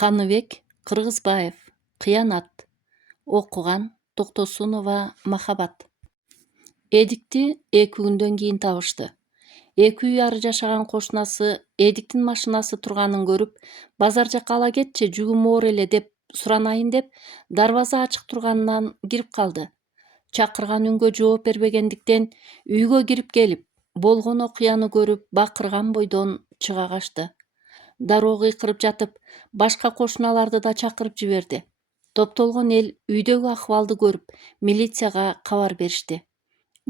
Каныбек Кыргызбаев «Кыянат». Окуган Токтосунова Махабат. Эдикти 2 күндөн кийин табышты. 2 үй ары жашаган кошунасы Эдиктин машинасы турганын көрүп, базар жакка ала кетчи, жүгүм оор эле деп суранайын деп, дарбаза ачык турганынан кирип калды. Чакырган үнгө жооп бербегендиктен үйгө кирип келип, болгон окуяны көрүп, бакырган бойдон чыга качты. Дароо кыйкырып жатып, башка кошуналарды да чакырып жиберди. Топтолгон эл үйдөгү акыбалды көрүп, милицияга кабар беришти.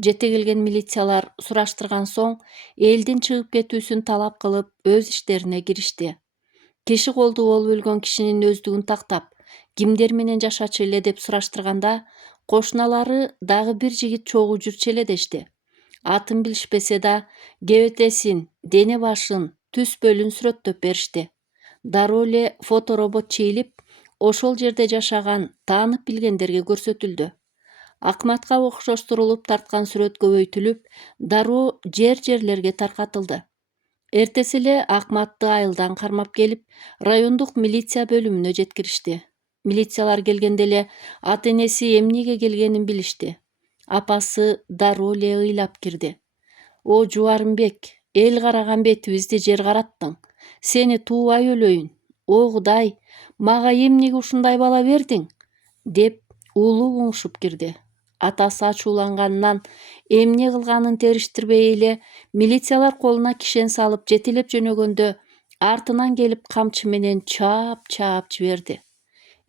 Жете келген милициялар сураштырган соң, элдин чыгып кетүүсүн талап кылып, өз иштерине киришти. Киши колду болуп өлгөн кишинин өздүгүн тактап, кимдер менен жашачу эле деп сураштырганда, кошуналары дагы бир жигит чогуу жүрчү эле дешти. Атын билишпесе да, кебетесин, дене башын, түз бөлүн сүрөттөп беришти. Дароо эле фоторобот чийилип, ошол жерде жашаган таанып билгендерге көрсөтүлдү. Акматка окшоштурулуп тарткан сүрөт көбөйтүлүп, дароо жерлерге таркатылды. Эртеси эле Акматты айылдан кармап келип, райондук милиция бөлүмүнө жеткиришти. Милициялар келгенде эле ата-энеси эмнеге келгенин билишти. Апасы дароо эле ыйлап кирди. «О, Жубарымбек, эл караган бетибизди жер караттың. Сени туубай өлөйүн. О, Кудай, мага эмнеге ушундай бала бердиң?» деп улуу уңушуп кирди. Атасы ачууланганынан эмне кылганын териштирбей эле милициялар колуна кишен салып жетелеп жөнөгөндө, артынан келип камчы менен чаап жиберди.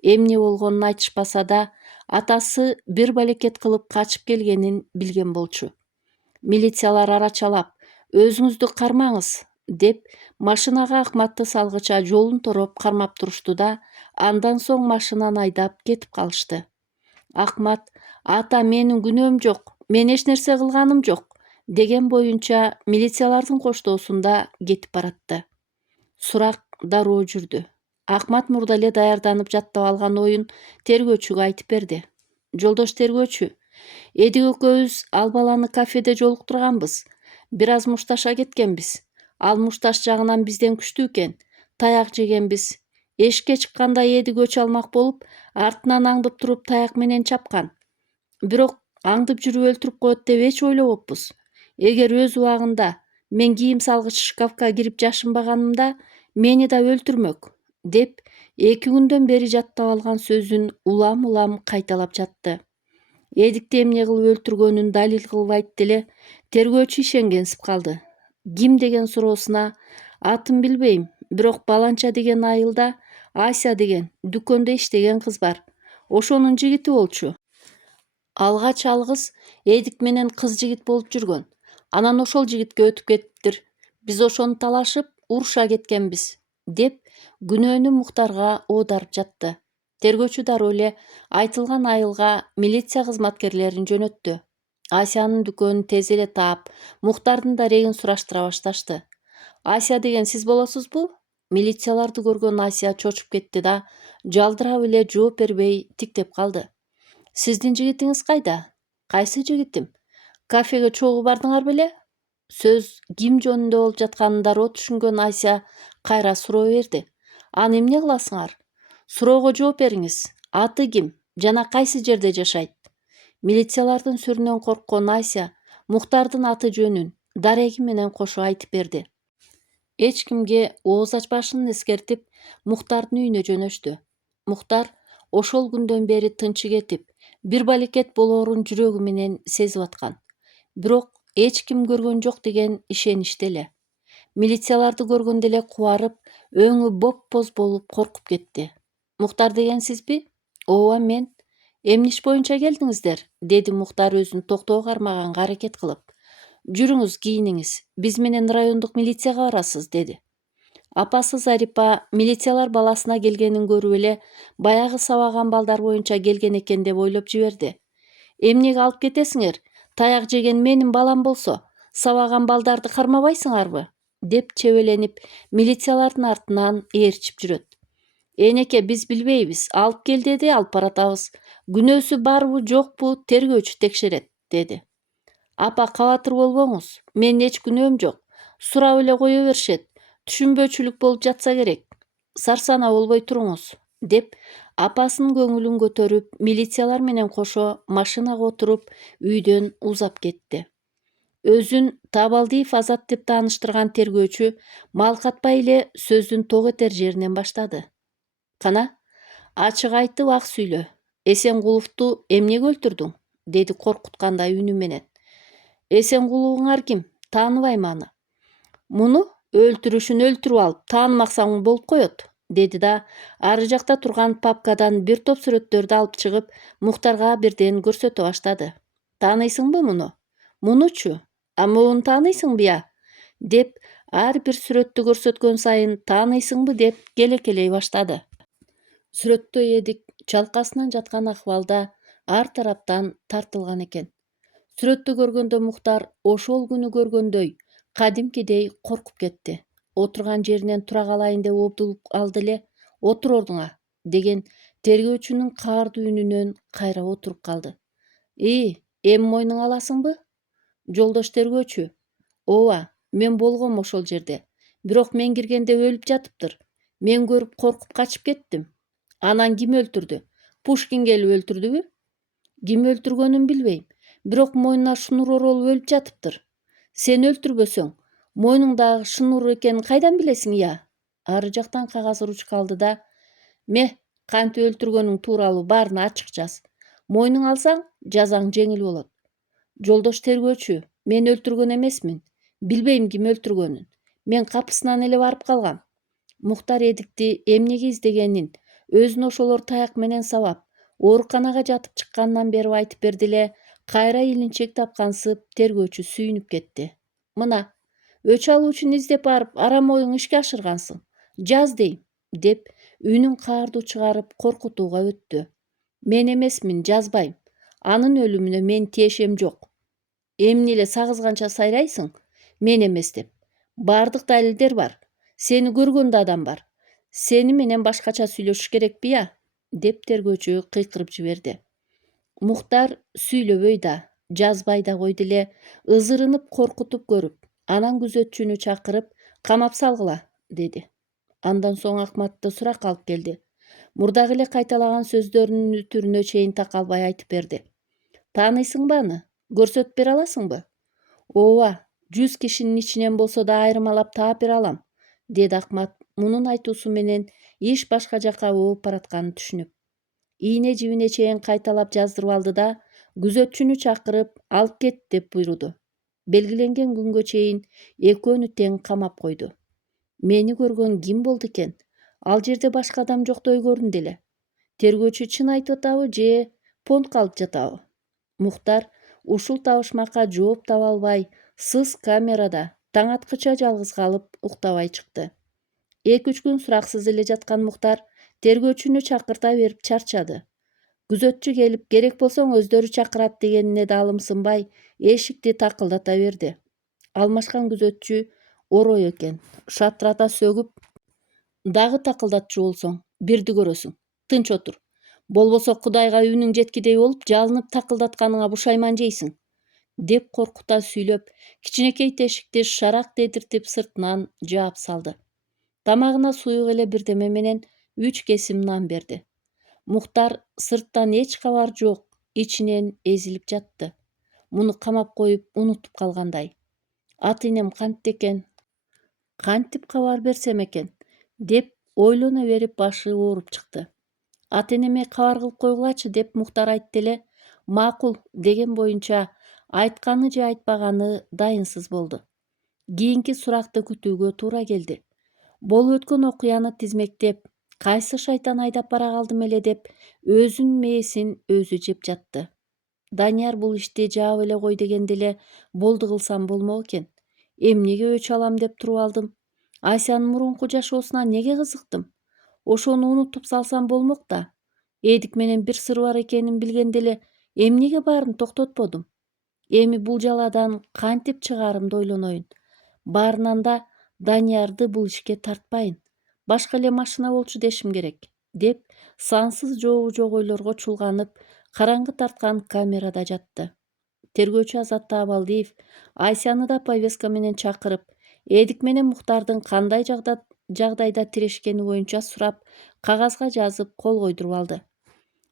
Эмне болгонун айтышпаса да, атасы бир балекет кылып качып келгенин билген болчу. Милициялар арачалап, «Өзүңүздү кармаңыз» деп машинага Акматты салгыча жолун тороп кармап турушту да, андан соң машинаны айдап кетип калышты. Акмат «Ата, менин күнөөм жок, мен эч нерсе кылганым жок» деген боюнча милициялардын коштоосунда кетип баратты. Сурак дароо жүрдү. Акмат мурда эле даярданып жаттап алган оюн тергөөчүгө айтып берди. «Жолдош тергөөчү, Эдик экөөбүз ал баланы кафеде жолуктурганбыз. Бир аз мушташа кеткенбиз. Ал мушташ жагынан бизден күчтүү экен. Таяк жегенбиз. Эшикке чыкканда Эдик өч алмак болуп, артынан аңдып туруп таяк менен чапкан. Бирок аңдып жүрүп өлтүрүп коет деп эч ойлобоппуз. Эгер өз убагында мен кийим салгыч шкафка кирип жашынбаганымда, мени да өлтүрмөк» деп 2 күндөн бери жаттап алган сөзүн улам кайталап жатты. Эдикти эмне кылып өлтүргөнүн далил кылып айтты эле, тергөөчү ишенгенсип калды. Ким деген суроосуна «Атын билбейм, бирок Баланча деген айылда Ася деген дүкөндө иштеген кыз бар. Ошонун жигити болчу. Алгач ал кыз Эдик менен кыз жигит болуп жүргөн. Анан ошол жигитке өтүп кетиптир. Биз ошону талашып, уруша кеткенбиз» деп күнөөнү Мухтарга оодарып жатты. Тергөөчү дароо эле айтылган айылга милиция кызматкерлерин жөнөттү. Асянын дүкөнүн тез эле таап, Мухтардын дарегин сураштыра башташты. «Ася деген сиз болосузбу?» Милицияларды көргөн Ася чочуп кетти да, жалдырап эле жооп бербей тиктеп калды. «Сиздин жигитиңиз кайда?» «Кайсы жигитим? Кафеге чогуу бардыңар беле?» Сөз ким жөнүндө болуп жатканын дароо түшүнгөн Ася кайра суроо берди. «Аны эмне кыласыңар? Суроого жооп бериңиз. Аты ким жана кайсы жерде жашайт?» Милициялардын сүрүнөн корккон Ася Мухтардын аты жөнүн дареги менен кошо айтып берди. Эч кимге ооз ачпашын эскертип, Мухтардын үйүнө жөнөштү. Мухтар ошол күндөн бери тынчы кетип, бир балекет болоорун жүрөгү менен сезип аткан. Бирок эч ким көргөн жок деген ишеничте эле. Милицияларды көргөндө эле кубарып, өңү боп-боз болуп коркуп кетти. «Мухтар деген сизби?» «Ооба, мен». «Эмне иш боюнча келдиңиздер?» деди Мухтар өзүн токтоого кармаганга аракет кылып. «Жүрүңүз, кийиниңиз. Биз менен райондук милицияга барасыз», деди. Апасы Зарипа милициялар баласына келгенин көрүп эле, баягы сабаган балдар боюнча келген экен деп ойлоп жиберди. «Эмнеге алып кетесиңер? Таяк жеген менин балам болсо, сабаган балдарды кармабайсыңарбы?» деп чебеленип, милициялардын артынан ээрчип жүрөт. «Энеке, биз билбейбиз. Алып кел деди, алып баратабыз. Күнөөсү барбы, жокпу тергөөчү текшерет», деди. «Апа, кабатыр болбоңуз. Менин эч күнөөм жок. Сурап эле кое беришет. Түшүнбөчүлүк болуп жатса керек». сарсана болбой туруңуз, деп апасынын көңүлүн көтөрүп, милициялар менен кошо машинага отуруп үйдөн узап кетти. Өзүн Табалдиев Азат деп тааныштырган тергөөчү малкатпай эле сөздүн ток этер жеринен баштады. Кана, ачык айтып ак сүйлө. Эсенкуловду эмнеге өлтүрдүң? Деди коркуткандай үнү менен. Эсенкуловуңар ким? Тааныбайм аны. Муну өлтүрүшүн өлтүрүп алып, таанымаксаң болуп коет, деди да ары жакта турган папкадан бир топ сүрөттөрдү алып чыгып, Мухтарга бирден көрсөтө баштады. Тааныйсыңбы муну? Мунучу? А могуну тааныйсыңбы я? Деп ар бир сүрөттү көрсөткөн сайын тааныйсыңбы деп келекелей баштады. Сүрөттө Эдик чалкасынан жаткан акыбалда ар тараптан тартылган экен. Сүрөттү көргөндө Мухтар ошол күнү көргөндөй кадимкидей коркуп кетти. Отурган жеринен тура калайын деп обдулуп алды эле. Отур ордуңа, деген тергөөчүнүн каардуу үнүнөн кайра отуруп калды. Эми мойнуңа аласыңбы? Жолдош тергөөчү. Ооба, мен болгом ошол жерде. Бирок мен киргенде өлүп жатыптыр. Мен көрүп коркуп качып кеттим. Анан ким өлтүрдү? Пушкин келип өлтүрдүбү? Ким өлтүргөнүн билбейм. Бирок мойнуна шнур оролуп өлүп жатыптыр. Сен өлтүрбөсөң, мойнуңдагы шнур экенин кайдан билесиң я? Ары жактан кагаз ручка алды да, ме, кантип өлтүргөнүң тууралуу баарын ачык жаз. Мойнуң алсаң, жазаң жеңил болот. Жолдош тергөөчү, мен өлтүргөн эмесмин. Билбейм ким өлтүргөнүн. Мен капысынан эле барып калгам. Мухтар Эдикти эмнеге издегенин, өзүн ошолор таяк менен сабап, ооруканага жатып чыккандан бери айтып берди эле, кайра илинчек тапкансып тергөөчү сүйүнүп кетти. Мына, өч алуучуну издеп барып, арам оюң ишке ашыргансың. Жаз дейм, деп үнүн каардуу чыгарып коркутууга өттү. Мен эмесмин, жазбайм. Анын өлүмүнө менин тиешем жок. Эмне эле сагызганча сайрайсың? Мен эмес деп. Бардык далилдер бар. Сени көргөн да адам бар. Сени менен башкача сүйлөшүш керекпи я? Деп тергөөчү кыйкырып жиберди. Мухтар сүйлөбөй да, жазбай да койду эле, ызырынып коркутуп көрүп, анан күзөтчүнү чакырып, камап салгыла, деди. Андан соң Акматты сурак алып келди. Мурдагы эле кайталаган сөздөрүнүн үтүрүнө чейин такалбай айтып берди. Тааныйсыңбы аны? Көрсөтүп бере аласыңбы? Ооба, 100 кишинин ичинен болсо да айырмалап таап бере алам, деди Акмат мунун айтуусу менен иш башка жакка ооп баратканын түшүнүп. Ийне жибине чейин кайталап жаздырып алды да, күзөтчүнү чакырып алып кет деп буйруду. Белгиленген күнгө чейин экөөнү тең камап койду. Мени көргөн ким болду экен? Ал жерде башка адам жоктой көрүндү эле. Тергөөчү чын айтып атабы же понт калып жатабы? Мухтар ушул табышмакка жооп таба албай, сыз камерада таң аткыча жалгыз калып уктабай чыкты. 2-3 күн сураксыз эле жаткан Мухтар тергөөчүнү чакырта берип чарчады. Күзөтчү келип, керек болсоң өздөрү чакырат дегенине да алымсынбай, эшикти такылдата берди. Алмашкан күзөтчү орой экен. Шатырата сөгүп, дагы такылдатчу болсоң, бирди көрөсүң. Тынч отур. Болбосо Кудайга үнүң жеткидей болуп, жалынып такылдатканыңа бушайман жейсиң, деп коркута сүйлөп, кичинекей тешикти шарак дедиртип сыртынан жаап салды. Тамагына суюк эле бирдеме менен 3 кесим нан берди. Мухтар сырттан эч кабар жок, ичинен эзилип жатты. Муну камап коюп унутуп калгандай. Ата-энем кантты экен? Кантип кабар берсем экен? Деп ойлоно берип башы ооруп чыкты. Ата-энеме кабар кылып койгулачы, деп Мухтар айтты эле. Макул, деген боюнча айтканы же айтпаганы дайынсыз болду. Кийинки суракты күтүүгө туура келди. Болуп өткөн окуяны тизмектеп, кайсы шайтан айдап бара калдым эле деп өзүнүн мээсин өзү жеп жатты. Данияр бул ишти жаап эле кой дегенде эле болду кылсам болмок экен. Эмнеге өч алам деп туруп алдым? Айсянын мурунку жашоосуна неге кызыктым? Ошону унутуп салсам болмок да. Эдик менен бир сыр бар экенин билгенде эле эмнеге баарын токтотподум? Эми бул жаладан кантип чыгаарымды ойлоноюн. Баарынан да Даниярды бул ишке тартпайын. Башка эле машина болчу дешим керек, деп сансыз жообу жок ойлорго чулганып, караңгы тарткан камерада жатты. Тергөөчү Азат Табалдиев Айсяны да повестка менен чакырып, Эдик менен Мухтардын кандай жагдайда тирешкени боюнча сурап, кагазга жазып кол койдуруп алды.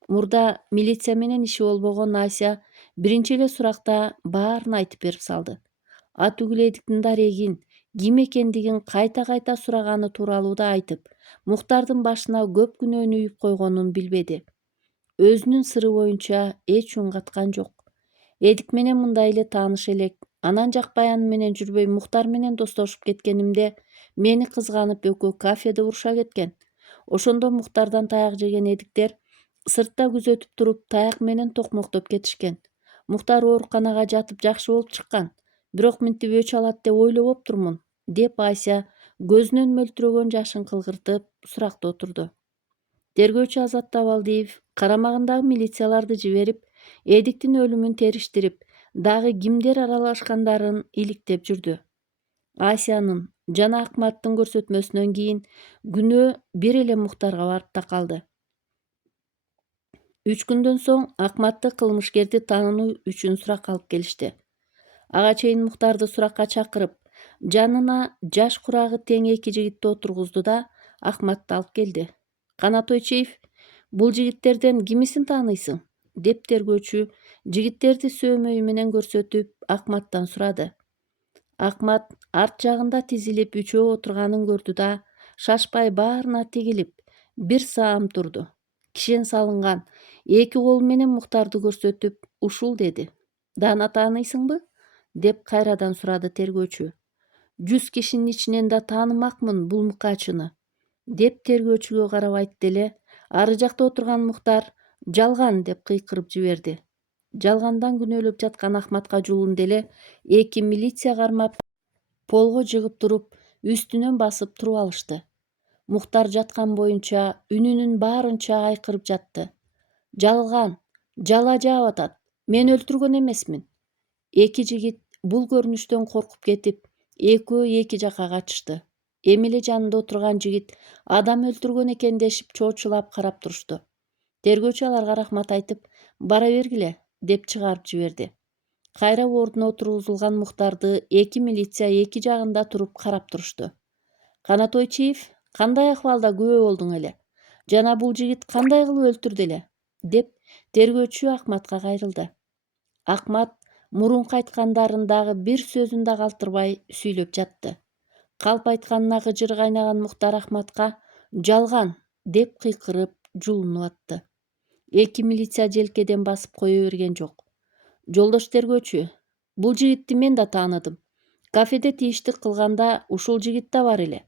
Мурда милиция менен иши болбогон Ася биринчи эле суракта баарын айтып берип салды. Атүгүл Эдиктин дарегин, ким экендигин кайта-кайта сураганы тууралуу да айтып, Мухтардын башына көп күнөөнү үйүп койгонун билбеди. Өзүнүн сыры боюнча эч үн каткан жок. Эдик менен мындай эле тааныш элек. Анан жак баяным менен жүрбөй Мухтар менен достошуп кеткенимде мени кызганып экөө кафеде уруша кеткен. Ошондо Мухтардан таяк жеген Эдиктер сыртта күзөтүп туруп таяк менен токмоктоп кетишкен. Мухтар ооруканага жатып жакшы болуп чыккан. Бирок минтип өч алат деп ойлоп деп Ася көзүнөн мөлтүрөгөн жашын кылгыртып суракта отурду. Тергөөчү Азат Табалдиев карамагындагы милицияларды жиберип, Эдиктин өлүмүн териштирип, дагы кимдер аралашкандарын иликтеп жүрдү. Асянын жана Акматтын көрсөтмөсүнөн кийин күнөө бир эле Мухтарга барып такалды. 3 күндөн соң Акматты кылмышкерди таануу үчүн суракка алып келишти. Ага чейин Мухтарды суракка чакырып, жанына жаш курагы тең 2 жигитти отургузду да Акматты алып келди. Канат Ойчиев, бул жигиттерден кимисин тааныйсың? Деп тергөөчү жигиттерди сөөмөйү менен көрсөтүп Акматтан сурады. Акмат арт жагында тизилип үчөө отурганын көрдү да, шашпай баарына тигилип, бир саам турду. Кишен салынган 2 кол менен Мухтарды көрсөтүп, ушул деди. Даана тааныйсыңбы? Деп кайрадан сурады тергөөчү. 100 кишинин ичинен да таанымакмын бул мукачыны. Деп тергөөчүгө карап айтты эле, ары жакта отурган Мухтар жалган деп кыйкырып жиберди. Жалгандан күнөөлөп жаткан Акматка жулунду эле 2 милиция кармап полго жыгып туруп, үстүнөн басып туруп алышты. Мухтар жаткан боюнча үнүнүн баарынча айкырып жатты. Жалган, жала жаап атат. Мен өлтүргөн эмесмин. 2 жигит бул көрүнүштөн коркуп кетип, экөө 2 жакка качышты. Эми эле жанында отурган жигит адам өлтүргөн экен дешип чоочулап карап турушту. Тергөөчү аларга рахмат айтып, бара бергиле деп чыгарып жиберди. Кайра ордуна отургузулган Мухтарды 2 милиция 2 жагында туруп карап турушту. Канат Ойчиев, кандай акыбалда күбө болдуң эле? Жана бул жигит кандай кылып өлтүрдү эле? Деп тергөөчү Акматка кайрылды. Акмат мурунку айткандарын дагы бир сөзүн да калтырбай сүйлөп жатты. Калп айтканына кыжыры кайнаган Мухтар Акматка жалган деп кыйкырып жулунуп атты. 2 милиция желкеден басып кое берген жок. Жолдош тергөөчү, бул жигитти мен да тааныдым. Кафеде тийиштик кылганда ушул жигит да бар эле.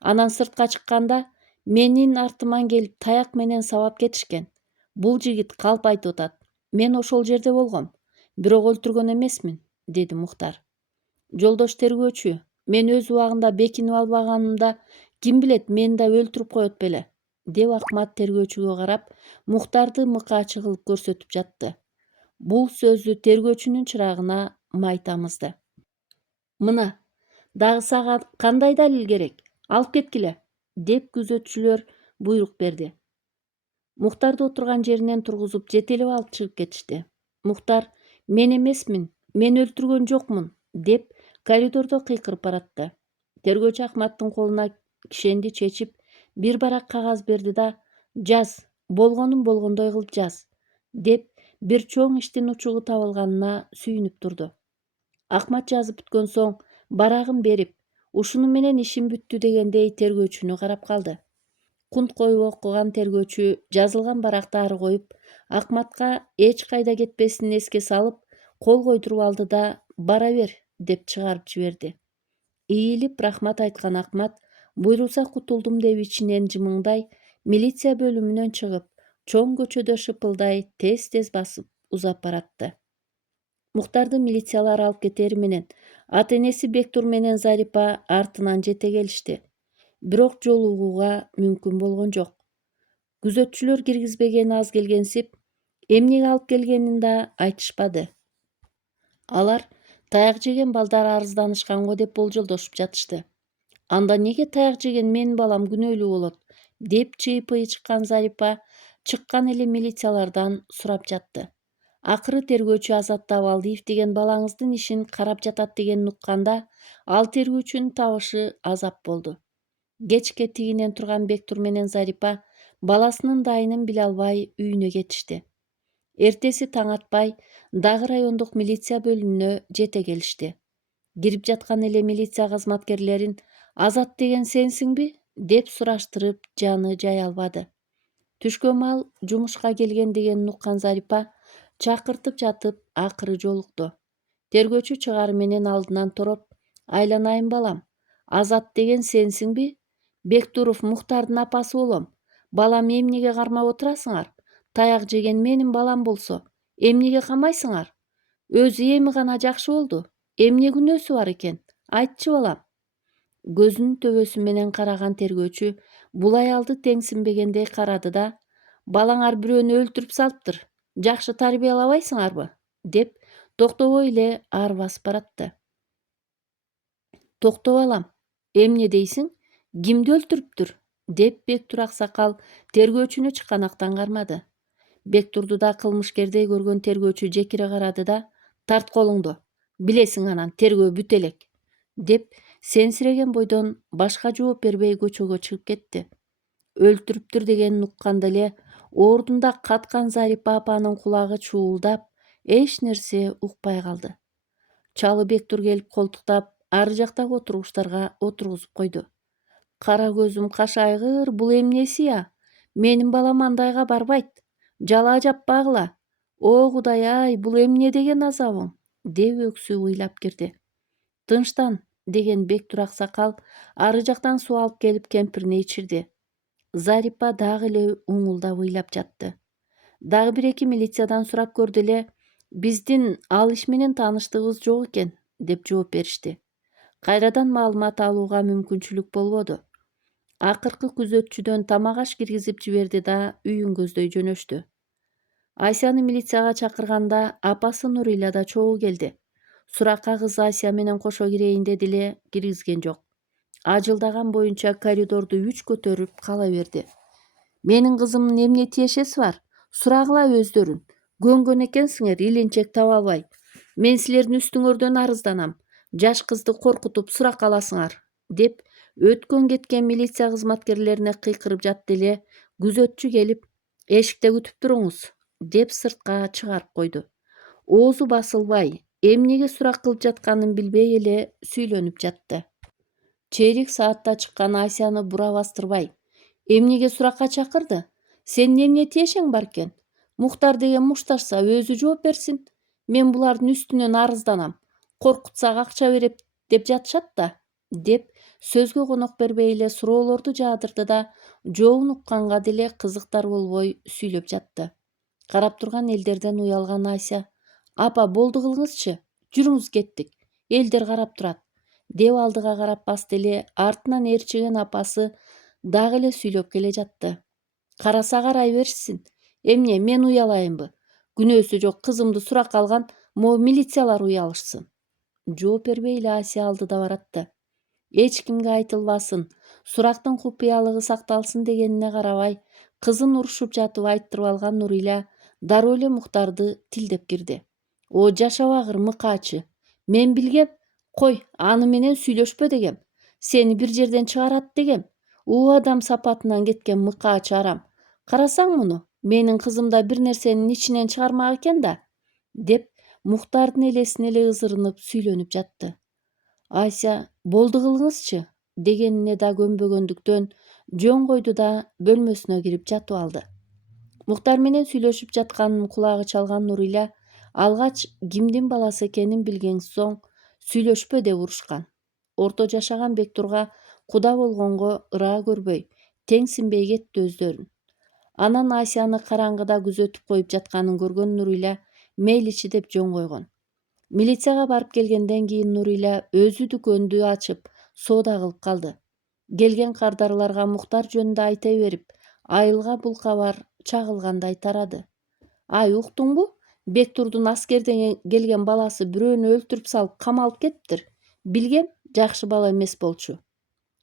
Анан сыртка чыкканда менин артыман келип таяк менен сабап кетишкен. Бул жигит калп айтып атат. Мен ошол жерде болгом. Бирок өлтүргөн эмесмин, деди Мухтар. Жолдош тергөөчү, мен өз убагында бекинип албаганымда ким билет мени да өлтүрүп коет беле? Деп Акмат тергөөчүгө карап, Мухтарды мыкаачы кылып көрсөтүп жатты. Бул сөзү тергөөчүнүн чырагына май тамызды. Мына, дагы сага кандай далил керек? Алып кеткиле, деп күзөтчүлөр буйрук берди. Мухтарды отурган жеринен тургузуп жетелеп алып чыгып кетишти. Мухтар, мен эмесмин, мен өлтүргөн жокмун, деп коридордо кыйкырып баратты. Тергөөчү Акматтын колуна кишенди чечип, бир барак кагаз берди да, жаз, болгонун болгондой кылып жаз, деп бир чоң иштин учугу табылганына сүйүнүп турду. Акмат жазып бүткөн соң, барагын берип, ушуну менен ишим бүттү дегендей тергөөчүнү карап калды. Кунт коюп окуган тергөөчү жазылган баракты ары коюп, Акматка эч кайда кетпесин эске салып, кол койдуруп алды да бара бер деп чыгарып жиберди. Ийилип рахмат айткан Акмат буйрулса кутулдум деп ичинен жымыңдай милиция бөлүмүнөн чыгып, чоң көчөдө шыпылдай тез-тез басып узап баратты. Мухтарды милициялар алып кетери менен ата-энеси Бектур менен Зарипа артынан жете келишти. Бирок жолугууга мүмкүн болгон жок. Күзөтчүлөр киргизбегени аз келгенсип, эмнеге алып келгенин да айтышпады. Алар таяк жеген балдар арызданышканго деп болжолдошуп жатышты. Анда неге таяк жеген менин балам күнөөлүү болот? Деп чыйпыйы чыккан Зарипа чыккан эле милициялардан сурап жатты. Акыры тергөөчү Азат Табалдиев деген балаңыздын ишин карап жатат дегенин укканда, ал тергөөчүнүн табышы азап болду. Кечке тигинен турган Бектур менен Зарипа баласынын дайынын биле албай үйүнө кетишти. Эртеси таң атпай дагы райондук милиция бөлүмүнө жете келишти. Кирип жаткан эле милиция кызматкерлерин Азат деген сенсиңби деп сураштырып жаны жай албады. Түшкө маал жумушка келген дегенин уккан Зарипа чакыртып жатып акыры жолукту. Тергөөчү чыгары менен алдынан тороп: «Айланайын балам, Азат деген сенсиңби? Бектуров Мухтардын апасы болом. Балам, эмнеге кармап отурасыңар? Таяк жеген менин балам болсо, эмнеге камайсыңар? Өзү эми гана жакшы болду. Эмне күнөөсү бар экен? Айтчы балам». Көзүнүн төбөсү менен караган тергөөчү бул аялды теңсинбегендей карады да: «Балаңар бирөөнү өлтүрүп салыптыр. Жакшы тарбиялабайсыңарбы?» деп токтобой эле ар басып баратты. «Токто балам, эмне дейсиң? Кимди өлтүрүптүр?» деп Бектур аксакал тергөөчүнү чыканактан кармады. Бектурду да кылмышкердей көргөн тергөөчү жекире карады да: «Тарт колуңду. Билесиң анан тергөө бүт элек», деп сенсиреген бойдон башка жооп бербей көчөгө чыгып кетти. Өлтүрүптүр дегенин укканда эле ордунда каткан Зарипа апанын кулагы чуулдап, эч нерсе укпай калды. Чалы Бектур келип колтуктап, ары жактагы отургучтарга отургузуп койду. «Кара көзүм кашайгыр, бул эмнеси-я? Менин балам андайга барбайт. Жалаа жаппагыла. О Кудай-ай, бул эмне деген азабың?» деп өксүп ыйлап кирди. «Тынчтан», деген Бектур аксакал ары жактан суу алып келип кемпирине ичирди. Зарипа дагы эле уңулдап ыйлап жатты. Дагы бир-эки милициядан сурап көрдү эле: «Биздин ал иш менен тааныштыгыбыз жок экен», деп жооп беришти. Кайрадан маалымат алууга мүмкүнчүлүк болбоду. Акыркы күзөтчүдөн тамак аш киргизип жиберди да үйүн көздөй жөнөштү. Айсяны милицияга чакырганда апасы Нурила да чогуу келди. Суракка кыз Айся менен кошо кирейин деди эле, киргизген жок. Ажылдаган боюнча коридорду үч көтөрүп кала берди. «Менин кызымдын эмне тиешеси бар? Сурагыла өздөрүн. Көнгөн экенсиңер, илинчек таба албай. Мен силердин үстүңөрдөн арызданам. Жаш кызды коркутуп суракка аласыңар», деп өткөн кеткен милиция кызматкерлерине кыйкырып жатты эле күзөтчү келип: «Эшикте күтүп туруңуз», деп сыртка чыгарып койду. Оозу басылбай, эмнеге сурак кылып жатканын билбей эле сүйлөнүп жатты. Чейрек саатта чыккан Айсяны бура бастырбай: «Эмнеге суракка чакырды? Сенин эмне тиешең бар экен? Мухтар деген мушташса өзү жооп берсин. Мен булардын үстүнөн арызданам. Коркутсак акча берет деп жатышат да», деп сөзгө конок бербей эле суроолорду жаадырды да жообун укканга деле кызыктар болбой сүйлөп жатты. Карап турган элдерден уялган Айся: «Апа, болду кылыңызчы. Жүрүңүз, кеттик. Элдер карап турат», деп алдыга карап басты эле артынан ээрчиген апасы дагы эле сүйлөп келе жатты. «Караса карай беришсин. Эмне, мен уялайынбы? Күнөөсү жок кызымды суракка алган могу милициялар уялышсын». Жооп бербей эле Айся алдыда баратты. Эч кимге айтылбасын, сурактын купуялыгы сакталсын дегенине карабай, кызын урушуп жатып айттырып алган Нурила дароо эле Мухтарды тилдеп кирди. «О, жашабагыр мыкаачы. Мен билгем. Кой, аны менен сүйлөшпө дегем. Сени бир жерден чыгарат дегем. Адам сапатынан кеткен мыкаачы арам. Карасаң муну, менин кызымда бир нерсенин ичинен чыгармак экен да», деп Мухтардын элесине эле ызырынып сүйлөнүп жатты. Айся «Болду кылыңызчы» дегенине да көнбөгөндүктөн жөн койду да бөлмөсүнө кирип жатып алды. Мухтар менен сүйлөшүп жатканын кулагы чалган Нурила алгач кимдин баласы экенин билген соң сүйлөшпө деп урушкан. Орто жашаган Бектурга куда болгонго ыраа көрбөй, теңсинбей кетти өздөрүн. Анан Айсяны караңгыда күзөтүп коюп жатканын көргөн Нурила мейличи деп жөн койгон. Милицияга барып келгенден кийин Нурила өзү дүкөндү ачып соода кылып калды. Келген кардарларга Мухтар жөнүндө айта берип, айылга бул кабар чагылгандай тарады. «Ай, уктуңбу? Бектурдун аскерден келген баласы бирөөнү өлтүрүп салып камалып кетиптир. Билгем, жакшы бала эмес болчу».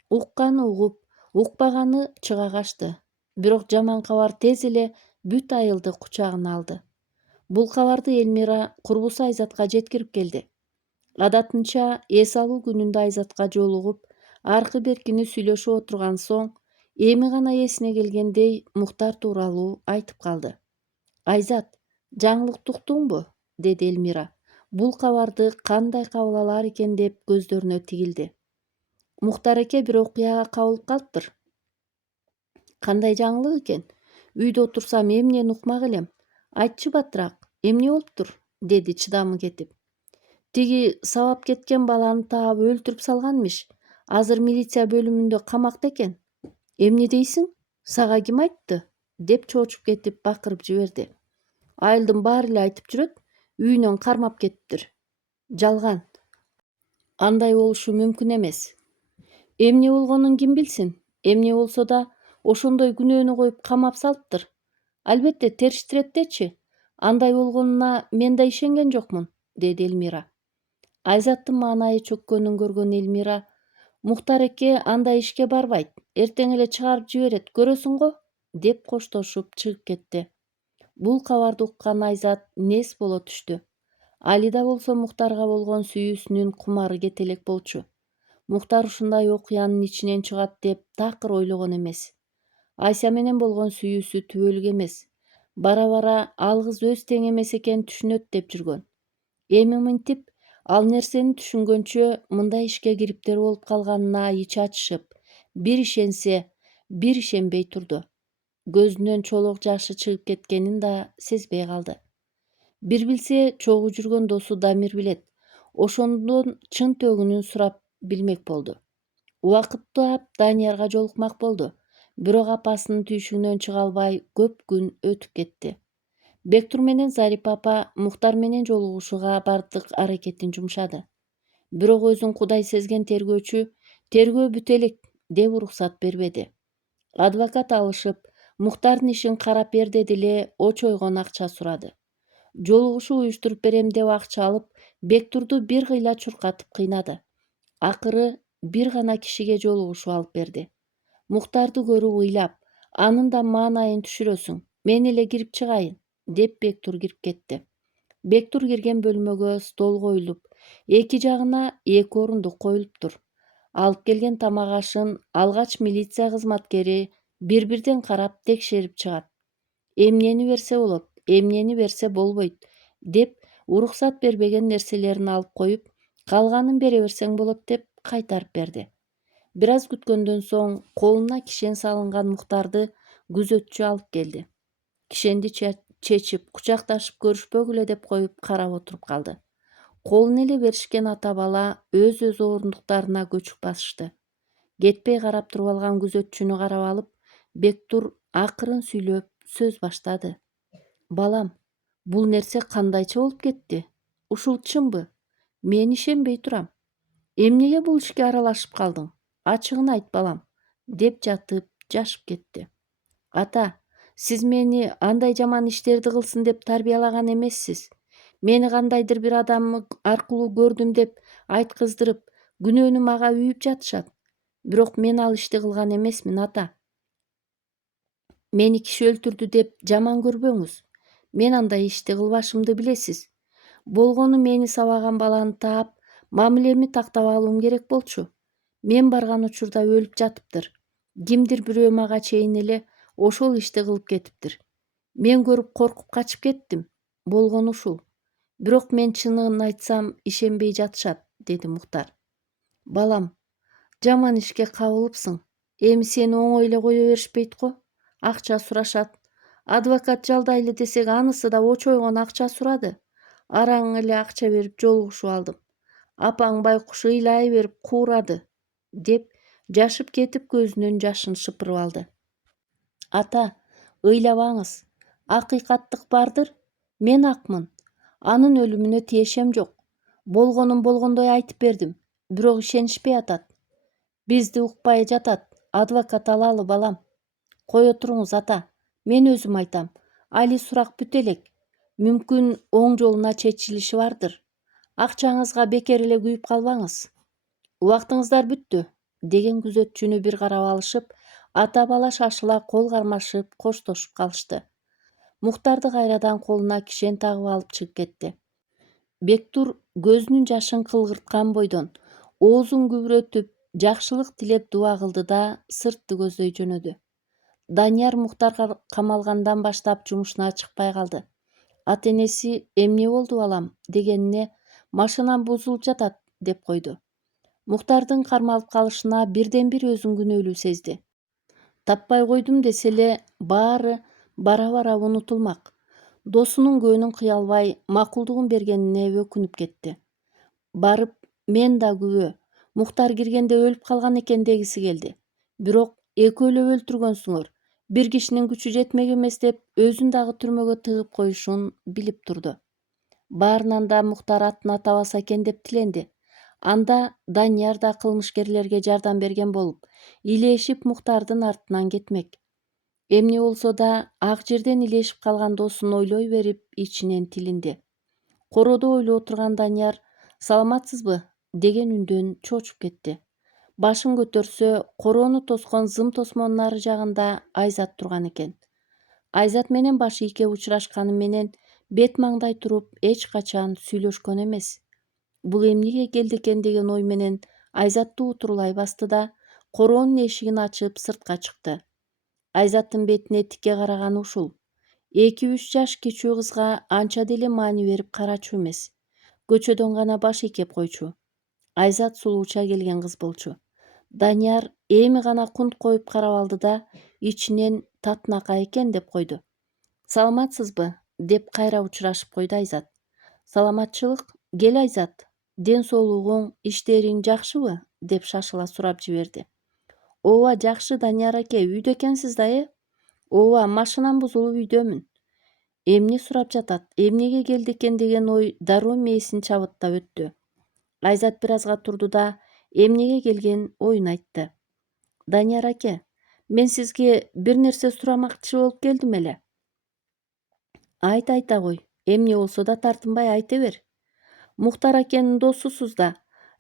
Укканы угуп, укпаганы чыга качты. Бирок жаман кабар тез эле бүт айылды кучагына алды. Бул кабарды Элмира курбусу Айзатка жеткирип келди. Адатынча эс алуу күнүндө Айзатка жолугуп, Аркы беркини сүйлөшүп отурган соң эми гана эсине келгендей Мухтар тууралуу айтып калды. Айзат, жаңылык уктуңбу? Деди Элмира. Бул кабарды кандай кабыл алар экен деп көздөрүнө тигилди. Мухтар эке бир окуяга кабылып калыптыр. Кандай жаңылык экен? Үйдө отурсам эмнени укмак элем. Айтчы батыраак, эмне болуптур? Деди чыдамы кетип. Тиги сабап кеткен баланы таап өлтүрүп салганмыш. Азыр милиция бөлүмүндө камакта экен. Эмне дейсиң? Сага ким айтты? Деп чоочуп кетип бакырып жиберди. Айылдын баары эле айтып жүрөт, үйүнөн кармап кетиптир. Жалган. Андай болушу мүмкүн эмес. Эмне болгонун ким билсин? Эмне болсо да ошондой күнөөнү коюп камап салыптыр. Албетте териштиретечи. Андай болгонуна мен да ишенген жокмун, деди Элмира. Айзаттын маанайы чөккөнүн көргөн Элмира: Мухтар эке андай ишке барбайт, эртең эле чыгарып жиберет, көрөсүң го, деп коштошуп чыгып кетти. Бул кабарды уккан Айзат нес боло түштү. Алида болсо Мухтарга болгон сүйүүсүнүн кумары кете элек болчу. Мухтар ушундай окуянын ичинен чыгат деп такыр ойлогон эмес. Айса менен болгон сүйүүсү түбөлүк эмес. Бара-бара ал кыз өз тең эмес экенин түшүнөт деп жүргөн. Эми мынтип ал нерсени түшүнгөнчө мындай ишке кириптер болуп калганына ичи ачышып, бир ишенсе, бир ишенбей турду. Көзүнөн чолок жашы чыгып кеткенин да сезбей калды. Бир билсе, чогуу жүргөн досу Дамир билет. Ошондон чын төгүнүн сурап билмек болду. Убакыттап Даниярга жолукмак болду. Бирок апасынын түйшүгүнөн чыга албай көп күн өтүп кетти. Бектур менен Зарипа апа Мухтар менен жолугушууга бардык аракетин жумшады. Бирок өзүн кудай сезген тергөөчү тергөө бүтө элек деп уруксат бербеди. Адвокат алышып, Мухтардын ишин карап бер деди эле очойгон акча сурады. Жолугушуу уюштуруп берем деп акча алып, Бектурду бир кыйла чуркатып кыйнады. Акыры бир гана кишиге жолугушуу алып берди. Мухтарды көрүп ыйлап, анын да маанайын түшүрөсүң, мен эле кирип чыгайын, деп Бектур кирип кетти. Бектур кирген бөлмөгө стол коюлуп, эки жагына эки орундук коюлуптур. Алып келген тамак ашын алгач милиция кызматкери бир-бирден карап текшерип чыгат. Эмнени берсе болот, эмнени берсе болбойт, деп уруксат бербеген нерселерин алып коюп, калганын бере берсең болот деп кайтарып берди. Бир аз күткөндөн соң колуна кишен салынган Мухтарды күзөтчү алып келди. Кишенди чечип, кучакташып көрүшпөгүлө деп коюп карап отуруп калды. Колун эле беришкен ата бала өз орундуктарына көчүк басышты. Кетпей карап туруп алган күзөтчүнү карап алып, Бектур акырын сүйлөп сөз баштады. Балам, бул нерсе кандайча болуп кетти? Ушул чынбы? Мен ишенбей турам. Эмнеге бул ишке аралашып калдың? Ачыгын айт, балам, деп жатып жашып кетти. Ата, сиз мени андай жаман иштерди кылсын деп тарбиялаган эмессиз. Мени кандайдыр бир адам аркылуу көрдүм деп айткыздырып, күнөөнү мага үйүп жатышат. Бирок мен ал ишти кылган эмесмин, ата. Мени киши өлтүрдү деп жаман көрбөңүз. Мен андай ишти кылбашымды билесиз. Болгону мени сабаган баланы таап, мамилеми тактап алуум керек болчу. Мен барган учурда өлүп жатыптыр. Кимдир бирөө мага чейин эле ошол ишти кылып кетиптир. Мен көрүп коркуп качып кеттим. Болгону ушул. Бирок мен чынын айтсам ишенбей жатышат, деди Мухтар. Балам, жаман ишке кабылыпсың. Эми сени оңой эле кое беришпейт го. Акча сурашат. Адвокат жалдайлы десек анысы да очойгон акча сурады. Араң эле акча берип жолугушуп алдым. Апаң байкуш ыйлай берип куурады, деп жашып кетип көзүнөн жашын шыпырып алды. Ата, ыйлабаңыз. Акыйкаттык бардыр. Мен акмын. Анын өлүмүнө тиешем жок. Болгонун болгондой айтып бердим. Бирок ишенишпей атат. Бизди укпай жатат. Адвокат алалы, балам. Кое туруңуз, ата. Мен өзүм айтам. Али сурак бүтө элек. Мүмкүн оң жолуна чечилиши бардыр. Акчаңызга бекер эле күйүп калбаңыз. Убактыңыздар бүттү, деген күзөтчүнү бир карап алышып, ата бала шашыла кол кармашып коштошуп калышты. Мухтарды кайрадан колуна кишен тагып алып чыгып кетти. Бектур көзүнүн жашын кылгырткан бойдон, оозун күбүрөтүп, жакшылык тилеп дуа кылды да сыртты көздөй жөнөдү. Данияр Мухтар камалгандан баштап жумушуна чыкпай калды. Ата-энеси «Эмне болду балам?» дегенине «Машинам бузулуп жатат» деп койду. Мухтардын кармалып калышына бирден бир өзүн күнөөлүү сезди. Таппай койдум десе эле баары бара-бара унутулмак. Досунун көөнүн кыя албай макулдугун бергенине өкүнүп кетти. Барып, мен да күбө. Мухтар киргенде өлүп калган экен дегиси келди. Бирок экөөлөп өлтүргөнсүңөр. Бир кишинин күчү жетмек эмес деп өзүн дагы түрмөгө тыгып коюшун билип турду. Баарынан да Мухтар атын атабаса экен деп тиленди. Анда Данияр да кылмышкерлерге жардам берген болуп, илешип Мухтардын артынан кетмек. Эмне болсо да ак жерден илешип калган досун ойлой берип ичинен тилинди. Короодо ойлоп отурган Данияр «Саламатсызбы?» деген үндөн чочуп кетти. Башын көтөрсө, короону тоскон зым тосмонун ары жагында Айзат турган экен. Айзат менен башы ийке учурашканы менен бет маңдай туруп эч качан сүйлөшкөн эмес. Бул эмнеге келди экен деген ой менен Айзатты утурлай басты да короонун эшигин ачып сыртка чыкты. Айзаттын бетине тикке караганы ушул. 2-3 жаш кичүү кызга анча деле маани берип карачу эмес. Көчөдөн гана баш ийкеп койчу. Айзат сулууча келген кыз болчу. Данияр эми гана кунт коюп карап алды да ичинен татынакай экен деп койду. «Саламатсызбы?» деп кайра учурашып койду Айзат. «Саламатчылык. Кел Айзат. Ден соолугуң, иштериң жакшыбы?» деп шашыла сурап жиберди. «Ооба жакшы Данияр аке, үйдө экенсиз да, «Ооба, машинам бузулуп үйдөмүн». Эмне сурап жатат, эмнеге келди экен деген ой дароо мээсин чабыттап өттү. Айзат бир азга турду да эмнеге келген оюн айтты. «Данияр аке, мен сизге бир нерсе сурамакчы болуп келдим эле». «Айта кой, эмне болсо да тартынбай айта бер». «Мухтар акенин досусуз да.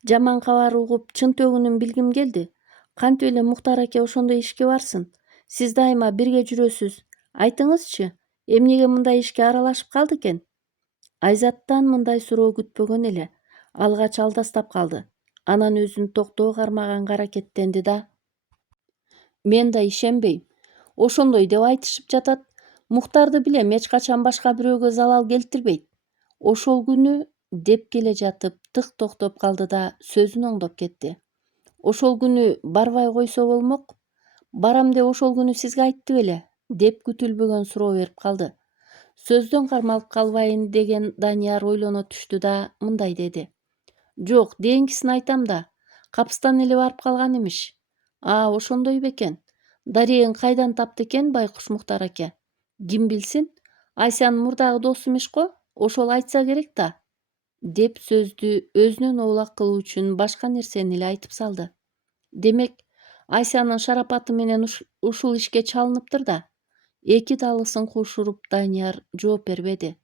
Жаман кабар угуп чын төгүнүн билгим келди. Кантип эле Мухтар аке ошондой ишке барсын? Сиз дайыма бирге жүрөсүз. Айтыңызчы, эмнеге мындай ишке аралашып калды экен?» Айзаттан мындай суроо күтпөгөн эле. Алгач алдастап калды. Анан өзүн токтоо кармаганга аракеттенди да: «Мен да ишенбейм. Ошондой деп айтышып жатат. Мухтарды билем, эч качан башка бирөөгө залал келтирбейт. Ошол күнү» деп келе жатып тык токтоп калды да сөзүн оңдоп кетти. «Ошол күнү барбай койсо болмок. Барам деп ошол күнү сизге айтты беле?» деп күтүлбөгөн суроо берип калды. Сөздөн кармалып калбайын деген Данияр ойлоно түштү да мындай деди. «Жок, дейинкисин айтам да. Капыстан эле барып калган имиш». Ошондой бекен. Дарегин кайдан тапты экен байкуш Мухтар аке? Ким билсин? Айсянын мурдагы досу имиш го, ошол айтса керек да», деп сөздү өзүнөн оолак кылуу үчүн башка нерсени эле айтып салды. «Демек, Айсянын шарапаты менен ушул ишке чалыныптыр да». Эки далысын кушуруп Данияр жооп бербеди.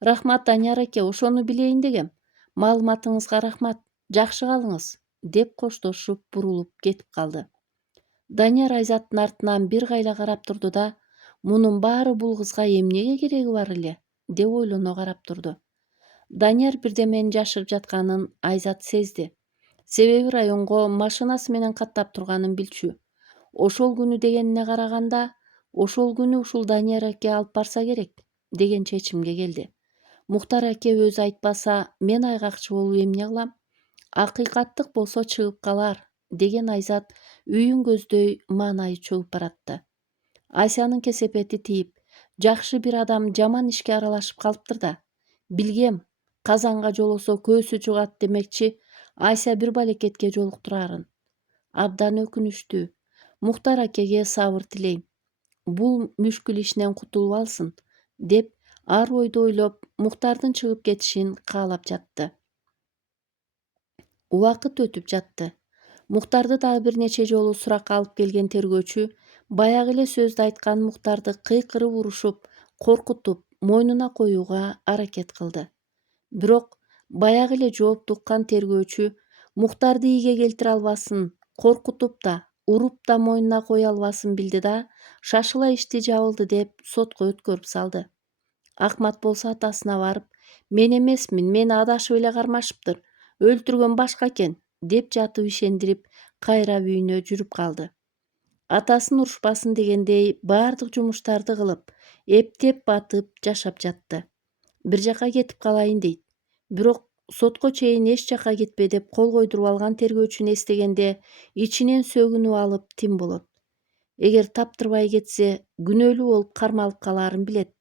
«Рахмат Данияр аке, ошону билейин дегем. Маалыматыңызга рахмат. Жакшы калыңыз», деп коштошуп бурулуп кетип калды. Данияр Айзаттын артынан бир кайла карап турду да мунун баары бул кызга эмнеге кереги бар эле деп ойлоно карап турду. Данияр бирдеменин жашырып жатканын Айзат сезди. Себеби районго машинасы менен каттап турганын билчү. Ошол күнү дегенине караганда, ошол күнү ушул Данияр аке алып барса керек деген чечимге келди. Мухтар аке өзү айтпаса, мен айгакчы болуп эмне кылам? Акыйкаттык болсо чыгып калар деген Айзат үйүн көздөй маанайы чөгүп баратты. Айсянын кесепети тийип, жакшы бир адам жаман ишке аралашып калыптыр да. Билгем, казанга жолосо көөсү жугат демекчи Айся бир балекетке жолуктурарын. Абдан өкүнүчтүү. Мухтар акеге сабыр тилейм. Бул мүшкүл ишинен кутулуп алсын, деп ар ойду ойлоп Мухтардын чыгып кетишин каалап жатты. Убакыт өтүп жатты. Мухтарды дагы бир нече жолу суракка алып келген тергөөчү баягы эле сөздү айткан Мухтарды кыйкырып урушуп, коркутуп, мойнуна коюуга аракет кылды. Бирок баягы эле жоопту уккан тергөөчү Мухтарды ийге келтире албасын, коркутуп да, уруп да мойнуна кое албасын билди да шашыла ишти жабылды деп сотко өткөрүп салды. Акмат болсо атасына барып, «Мен эмесмин, мени адашып эле кармашыптыр, өлтүргөн башка экен», деп жатып ишендирип, кайра үйүнө жүрүп калды. Атасын урушпасын дегендей баардык жумуштарды кылып, эптеп батып жашап жатты. Бир жака кетип калайын дейт. Бирок сотко чейин эч жака кетпе деп кол койдуруп алган тергөөчүнү эстегенде ичинен сөгүнүп алып тим болот. Эгер таптырбай кетсе, күнөөлүү болуп кармалып калаарын билет.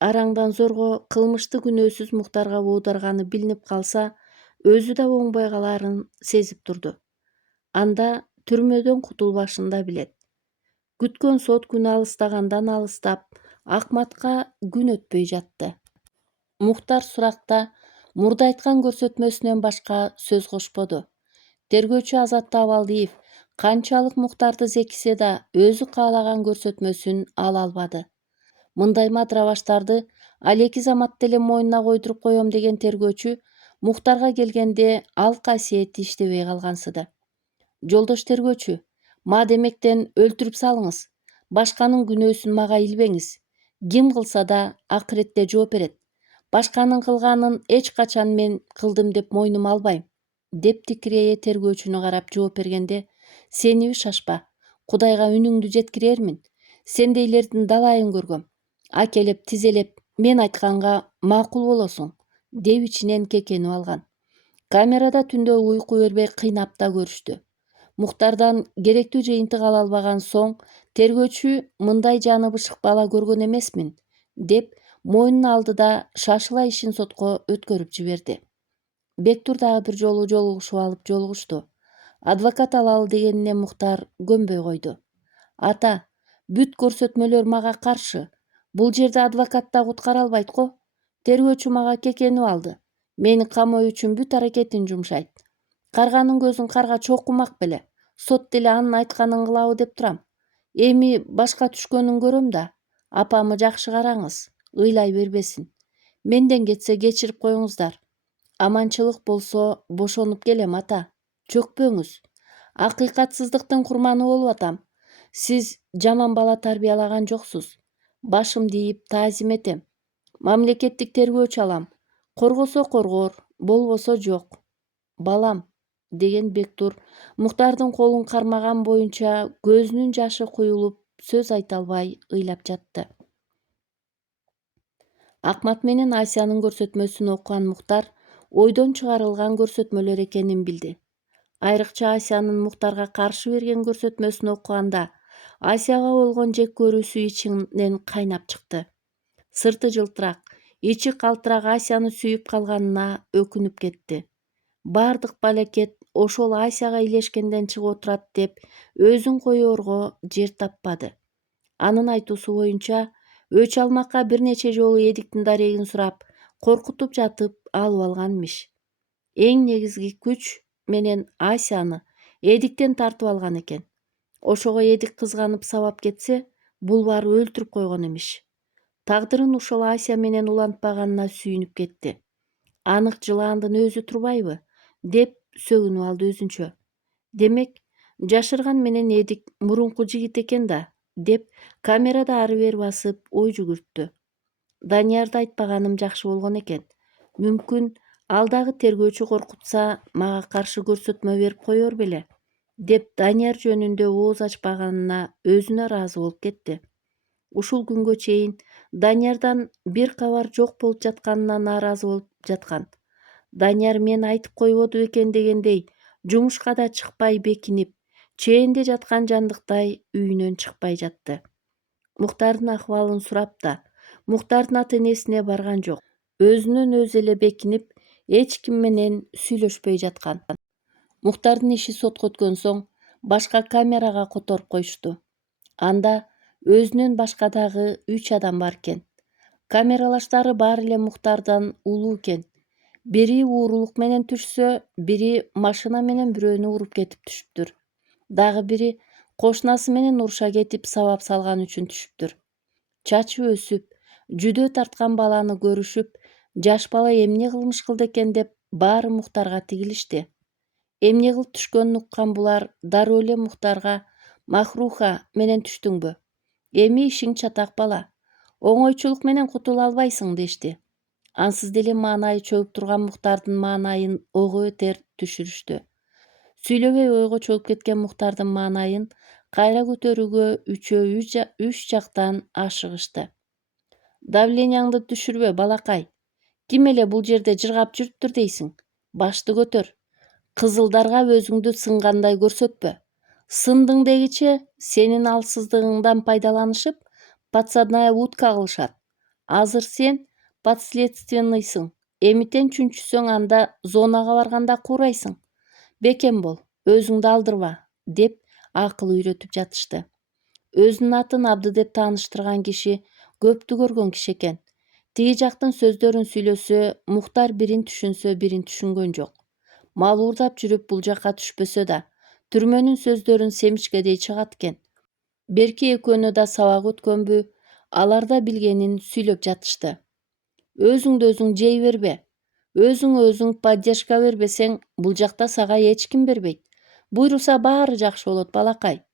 Араңдан зорго кылмышты күнөөсүз Муктарга буударганы билинип калса, өзү да оңбой калаарын сезип турду. Анда түрмөдөн кутулбашын да билет. Күткөн сот күнү алыстагандан алыстап, Акматка күн өтпөй жатты. Муктар суракта мурда айткан көрсөтмөсүнөн башка сөз кошподу. Тергөөчү Азат Абалдиев канчалык Муктарды зекисе да өзү каалаган көрсөтмөсүн ала албады. Мындай мадырабаштарды ал эки замат деле мойнуна койдуруп коем деген тергөөчү Муктарга келгенде ал касиети иштебей калгансыды. Жолдош тергөөчү, ма демектен өлтүрүп салыңыз. Башканын күнөөсүн мага илбеңиз. Ким кылса да акыретте жооп берет. Башканын кылганын эч качан мен кылдым деп мойнума албайм, деп тикирее тергөөчүнө карап жооп бергенде, сениби шашпа, Кудайга үнүңдү жеткирермин. Сендейлердин далайын көргөм. Акелеп тизелеп мен айтканга макул болосуң, деп ичинен кекенип алган. Камерада түндө уйку бербей кыйнап да көрүштү. Муктардан керектүү жыйынтык ала албаган соң тергөөчү мындай жаны бышык бала көргөн эмесмин, деп мойнуна алды да шашыла ишин сотко өткөрүп жиберди. Бектур дагы бир жолу жолугушуп алып жолугушту. Адвокат алалы дегенине Муктар көнбөй койду. Ата, бүт көрсөтмөлөр мага каршы. Бул жерде адвокат да куткара албайт го. Тергөөчү мага кекенип алды. Мени камоо үчүн бүт аракетин жумшайт. Карганын көзүн карга чокумак беле. Сот деле анын айтканын кылабы деп турам. Эми башка түшкөнүн көрөм да. Апамы жакшы караңыз, ыйлай бербесин. Менден кетсе кечирип коюңуздар. Аманчылык болсо бошонуп келем, ата. Чөкпөңүз. Акыйкатсыздыктын курманы болуп атам. Сиз жаман бала тарбиялаган жоксуз. Башымды ийип таазим этем. Мамлекеттик тергөөчү алам. Коргосо коргоор, болбосо жок. Балам, деген Бектур Муктардын колун кармаган боюнча көзүнүн жашы куюлуп сөз айта албай ыйлап жатты. Акмат менен Асянын көрсөтмөсүн окуган Муктар ойдон чыгарылган көрсөтмөлөр экенин билди. Айрыкча Асянын Муктарга каршы берген көрсөтмөсүн окуганда Асяга болгон жек көрүүсү ичинен кайнап чыкты. Сырты жылтырак, ичи калтырак Асяны сүйүп калганына өкүнүп кетти. Бардык балекет ошол Асяга илешкенден чыгып отурат деп өзүн коёрго жер таппады. Анын айтуусу боюнча, өч алмакка бир нече жолу эдиктин дарегин сурап, коркутуп жатып алып алган имиш. Эң негизги күч менен Асяны эдиктен тартып алган экен. Ошого эдик кызганып сабап кетсе, бул баары өлтүрүп койгон имиш. Тагдырын ушул Ася менен улантпаганына сүйүнүп кетти. Анык жылаандын өзү турбайбы, деп сөгүнүп алды өзүнчө. Демек, жашырган менен эдик мурунку жигит экен да, деп камерада ары бери басып ой жүгүрттү. Даниярды айтпаганым жакшы болгон экен. Мүмкүн ал дагы тергөөчү коркутса, мага каршы көрсөтмө берип коёр беле, деп Данияр жөнүндө ооз ачпаганына өзүнө ыраазы болуп кетти. Ушул күнгө чейин Даниярдан бир кабар жок болуп жатканына нааразы болуп жаткан. Данияр мен айтып койбоду экен дегендей, жумушка да чыкпай бекинип, чээнде жаткан жандыктай үйүнөн чыкпай жатты. Муктардын акыбалын сурап да, Муктардын ата-энесине барган жок. Өзүнөн өзү эле бекинип, эч ким менен сүйлөшпөй жаткан. Муктардын иши сотко өткөн соң, башка камерага которуп коюшту. Анда өзүнөн башка дагы 3 адам бар экен. Камералаштары баары эле Муктардан улуу экен. Бири уурулук менен түшсө, бири машина менен бирөөнү уруп кетип түшүптүр. Дагы бири кошунасы менен уруша кетип сабап салган үчүн түшүптүр. Чачы өсүп, жүдөө тарткан баланы көрүшүп, жаш бала эмне кылмыш кылды экен деп баары Муктарга тигилишти. Эмне кылып түшкөнүн уккан булар дароо эле Муктарга «Махруха менен түштүңбү? Эми ишиң чатак бала. Оңойчулук менен кутула албайсың» дешти. Ансыз деле маанайы чөгүп турган Муктардын маанайын ого бетер түшүрүштү. Сүйлөбөй ойго чогуп кеткен Мухтардын маанайын кайра көтөрүүгө үчөө үч жактан ашыгышты. Давленияңды түшүрбө, балакай. Ким эле бул жерде жыргап жүрүптүр дейсиң? Башты көтөр. Кызылдарга өзүңдү сынгандай көрсөтпө. Сындың дегиче сенин алсыздыгыңдан пайдаланышып, подсадная утка кылышат. Азыр сен подследственныйсың. Эмитен чүнчүсөң, анда зонага барганда куурайсың. Бекем бол, өзүңдү алдырба, деп акыл үйрөтүп жатышты. Өзүнүн атын Абды деп тааныштырган киши көптү көргөн киши экен. Тиги жактын сөздөрүн сүйлөсө, Мухтар бирин түшүнсө, бирин түшүнгөн жок. Мал уурдап жүрүп бул жакка түшпөсө да, түрмөнүн сөздөрүн семичкедей чыгат экен. Берки экөөнө да сабак өткөнбү, алар да билгенин сүйлөп жатышты. Өзүңдү өзүң жей бербе. Өзүң поддержка бербесең, бул жакта сага эч ким бербейт. Буйруса баары жакшы болот, балакай.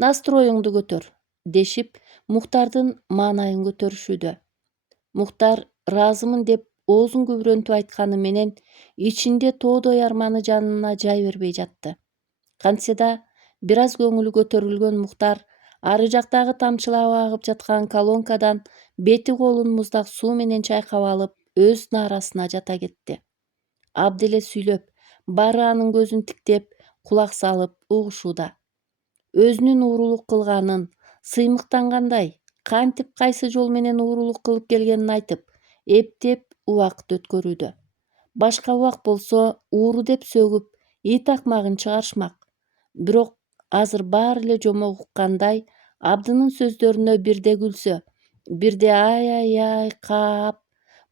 Настроюңду көтөр, дешип Мухтардын маанайын көтөрүшүүдө. Мухтар ыраазымын деп оозун күбүрөнтүп айтканы менен ичинде тоодой арманы жанына жай бербей жатты. Кантсе да бир аз көңүлү көтөрүлгөн Мухтар ары жактагы тамчылап агып жаткан колонкадан бети колун муздак суу менен чайкап алып, өз наарасына жата кетти. Абды эле сүйлөп, баары анын көзүн тиктеп, кулак салып угушууда. Өзүнүн уурулук кылганын, сыймыктангандай, кантип кайсы жол менен уурулук кылып келгенин айтып, эптеп убакыт өткөрүүдө. Башка убак болсо, ууру деп сөгүп, ит акмагын чыгарышмак. Бирок азыр баары эле жомок уккандай, Абдынын сөздөрүнө бирде күлсө, бирде ай каап,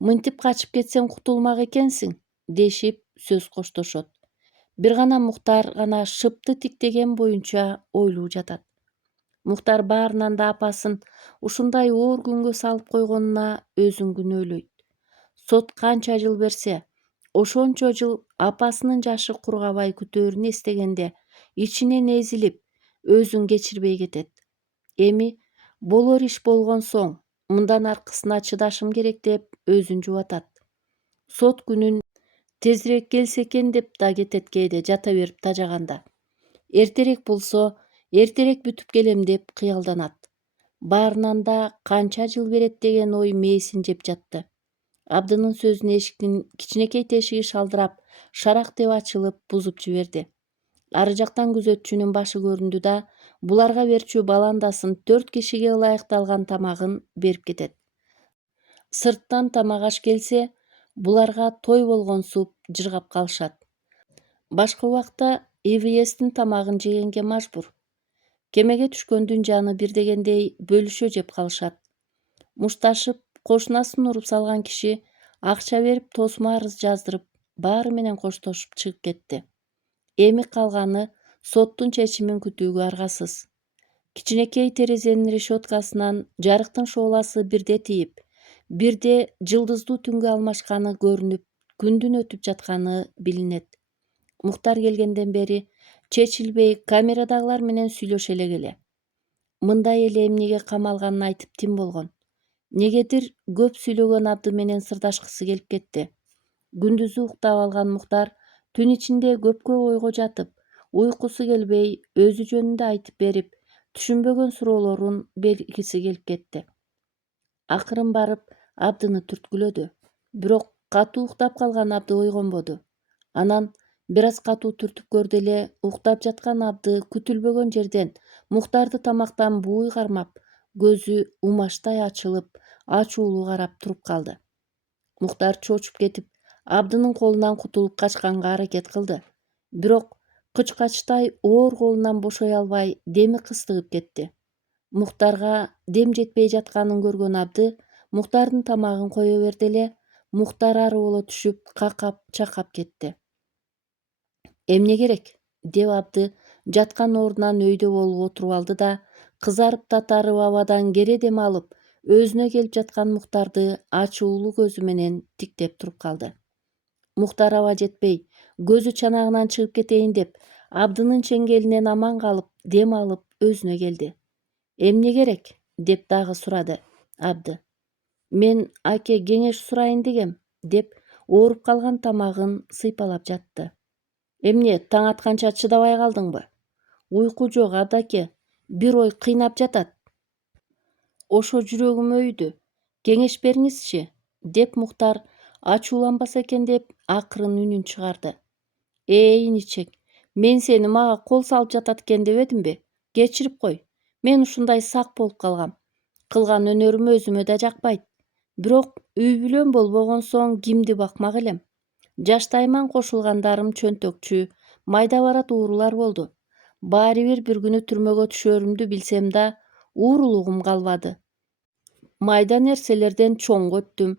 мынтип качып кетсең кутулмак экенсиң, дешип сөз коштошот. Бир гана Мухтар гана шыпты тиктеген боюнча ойлуу жатат. Мухтар баарынан да апасын ушундай оор күнгө салып койгонуна өзүн күнөөлөйт. Сот канча жыл берсе, ошончо жыл апасынын жашы кургабай күтөөрүн эстегенде ичинен эзилип, өзүн кечирбей кетет. Эми болор иш болгон соң, мындан аркысына чыдашым керек деп өзүн жубатат. Сот күнүн тезирээк келсе экен деп да кетет кээде жата берип тажаганда. Эртерээк болсо, эртерээк бүтүп келем деп кыялданат. Баарынан да канча жыл берет деген ой мээсин жеп жатты. Абдынын сөзүн эшиктин кичинекей тешиги шалдырап, шарак деп ачылып, бузуп жиберди. Ары жактан күзөтчүнүн башы көрүндү да, буларга берчү баландасын 4 кишиге ылайыкталган тамагын берип кетет. Сырттан тамак аш келсе, буларга той болгонсуп жыргап калышат. Башка убакта ИВСтин тамагын жегенге мажбур. Кемеге түшкөндүн жаны бир дегендей бөлүшө жеп калышат. Мушташып, кошунасын уруп салган киши акча берип тосмо арыз жаздырып, баары менен коштошуп чыгып кетти. Эми калганы соттун чечимин күтүүгө аргасыз. Кичинекей терезенин решеткасынан жарыктын шооласы бирде тийип, бирде жылдыздуу түнгө алмашканы көрүнүп, күндүн өтүп жатканы билинет. Мухтар келгенден бери чечилбей камерадагылар менен сүйлөшө элек эле. Мындай эле эмнеге камалганын айтып тим болгон. Негедир көп сүйлөгөн Абды менен сырдашкысы келип кетти. Күндүзү уктап алган Мухтар түн ичинде көпкө ойго жатып, уйкусу келбей, өзү жөнүндө айтып берип, түшүнбөгөн суроолорун бергиси келип кетти. Акырын барып Абдыны түрткүлөдү. Бирок катуу уктап калган Абды ойгонбоду. Анан бир аз катуу түртүп көрдү эле, уктап жаткан Абды күтүлбөгөн жерден Мухтарды тамактан бууй кармап, көзү умаштай ачылып, ачуулуу карап туруп калды. Мухтар чочуп кетип, Абдынын колунан кутулуп качканга аракет кылды. Бирок кычкачтай оор колунан бошой албай, деми кыстыгып кетти. Мухтарга дем жетпей жатканын көргөн Абды Мухтардын тамагын кое берди эле, Мухтар ары боло түшүп, какап, чакап кетти. Эмне керек? Деп Абды жаткан ордунан өйдө болуп отуруп алды да, кызарып татарып абадан кере дем алып, өзүнө келип жаткан Мухтарды ачуулуу көзү менен тиктеп туруп калды. Мухтар аба жетпей, көзү чанагынан чыгып кетейин деп, Абдынын чеңгелинен аман калып, дем алып, өзүнө келди. Эмне керек? Деп дагы сурады Абды. Мен аке кеңеш сурайын дегем, деп ооруп калган тамагын сыйпалап жатты. Эмне таң атканча чыдабай калдыңбы? Уйку жок, Абдаке. Бир ой кыйнап жатат. Ошо жүрөгүм өйдү. Кеңеш бериңизчи, деп Мухтар ачууланбаса экен деп акырын үнүн чыгарды. Иничек, мен сени мага кол салып жатат экен дебедимби? Кечирип кой. Мен ушундай сак болуп калгам. Кылган өнөрүм өзүмө да жакпайт. Бирок үй бүлөм болбогон соң кимди бакмак элем? Жаштайман кошулгандарым чөнтөкчү, майда барат уурулар болду. Баары бир бир күнү түрмөгө түшөрүмдү билсем да, уурулугум калбады. Майда нерселерден чоңго өттүм.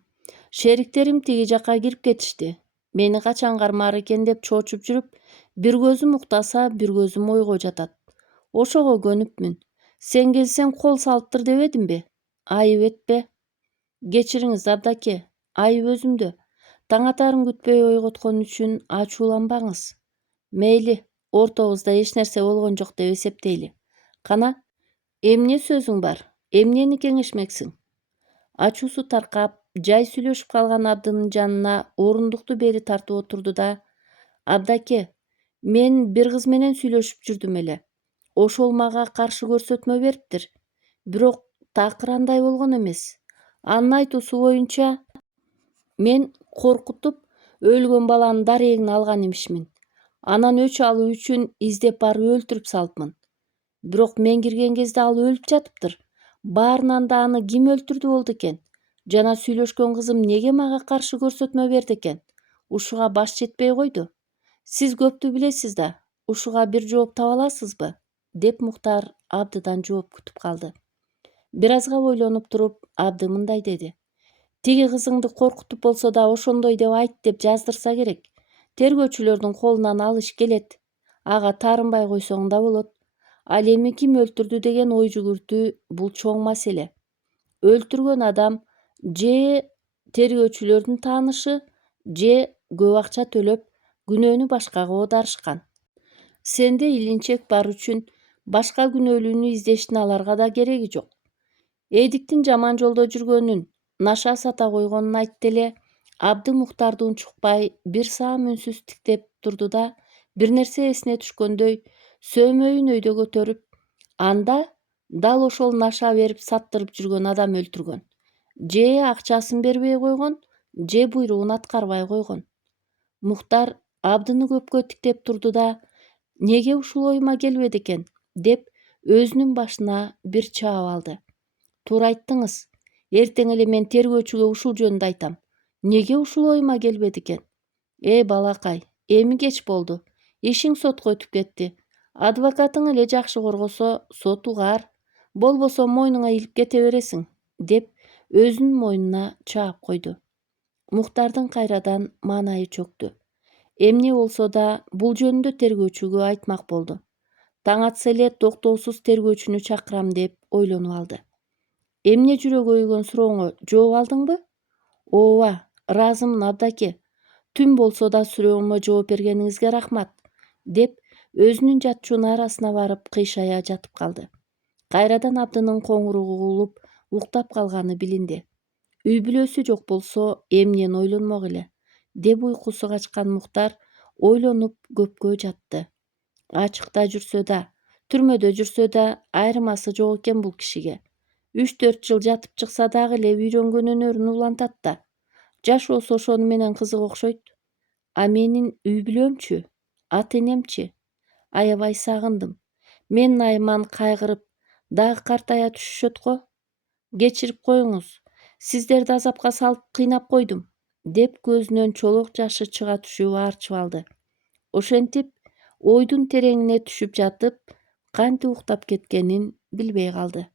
Шериктерим тиги жакка кирип кетишти. Мени качан кармаар экен деп чоочуп жүрүп, бир көзүм уктаса, бир көзүм ойго жатат. Ошого көнүпмүн. Сен келсең кол салыптыр дебедимби? Айып этпе. Кечириңиз, Абдаке. Айып өзүмдө. Таң атаарын күтпөй ойготкон үчүн ачууланбаңыз. Мейли, ортобузда эч нерсе болгон жок деп эсептейли. Кана, эмне сөзүң бар? Эмнени кеңешмексиң? Ачуусу таркап, жай сүйлөшүп калган Абдынын жанына орундукту бери тартып отурду да: Абдаке, мен бир кыз менен сүйлөшүп жүрдүм эле. Ошол мага каршы көрсөтмө бериптир. Бирок такыр андай болгон эмес. Анын айтуусу боюнча, мен коркутуп, өлгөн баланын дарегин алган имишмин. Анан өч алуу үчүн издеп барып өлтүрүп салыпмын. Бирок мен кирген кезде ал өлүп жатыптыр. Баарынан да аны ким өлтүрдү болду экен? Жана сүйлөшкөн кызым неге мага каршы көрсөтмө берди экен? Ушуга баш жетпей койду. Сиз көптү билесиз да, ушуга бир жооп таба аласызбы? Деп Мухтар Абдыдан жооп күтүп калды. Бир азга ойлонуп туруп, Абды мындай деди: Тиги кызыңды коркутуп болсо да ошондой деп айт деп жаздырса керек. Тергөөчүлөрдүн колунан алыш келет. Ага таарынбай койсоң да болот. Ал эми ким өлтүрдү деген ой жүгүртүү бул чоң маселе. Өлтүргөн адам же тергөөчүлөрдүн таанышы, же көп акча төлөп күнөөнү башкага оодарышкан. Сенде илинчек бар үчүн башка күнөөлүүнү издештин аларга да кереги жок. Эдиктин жаман жолдо жүргөнүн, наша сата койгонун айтты эле, Абды Мухтарды унчукпай бир саам үнсүз тиктеп турду да, бир нерсе эсине түшкөндөй сөөмөйүн өйдө көтөрүп: анда дал ошол наша берип саттырып жүргөн адам өлтүргөн. Же акчасын бербей койгон, же буйругун аткарбай койгон. Мухтар Абдыны көпкө тиктеп турду да: Неге ушул оюма келбеди экен? Деп өзүнүн башына бир чаап алды. Туура айттыңыз. Эртең эле мен тергөөчүгө ушул жөнүндө айтам. Неге ушул оюма келбеди экен? Балакай, эми кеч болду. Ишиң сотко өтүп кетти. Адвокатың эле жакшы коргосо, сот угар. Болбосо мойнуңа илип кете бересиң, деп өзүнүн мойнуна чаап койду. Мухтардын кайрадан маанайы чөктү. Эмне болсо да бул жөнүндө тергөөчүгө айтмак болду. Таң атса эле токтоосуз тергөөчүнү чакырам деп ойлонуп алды. Эмне жүрөгү өйгөн сурооңо жооп алдыңбы? Ооба, ыраазымын, Абдаке. Түн болсо да сурооңо жооп бергениңизге рахмат, деп өзүнүн жатчуунун арасына барып кыйшая жатып калды. Кайрадан Абдынын коңуругу угулуп, уктап калганы билинди. Үй бүлөсү жок болсо эмнени ойлонмок эле, деп уйкусу качкан Мухтар ойлонуп көпкө жатты. Ачыкта жүрсө да, түрмөдө жүрсө да айырмасы жок экен бул кишиге. 3-4 жыл жатып чыкса дагы эле үйрөнгөн өнөрүн улантат да. Жашоосу ошону менен кызык окшойт. А менин үй бүлөмчү, ата энемчи? Аябай сагындым. Менин айман кайгырып, дагы картая түшүшөт го. Кечирип коюңуз. Сиздерди азапка салып кыйнап койдум, деп көзүнөн чолок жашы чыга түшүп аарчып алды. Ошентип, ойдун тереңине түшүп жатып, кантип уктап кеткенин билбей калды.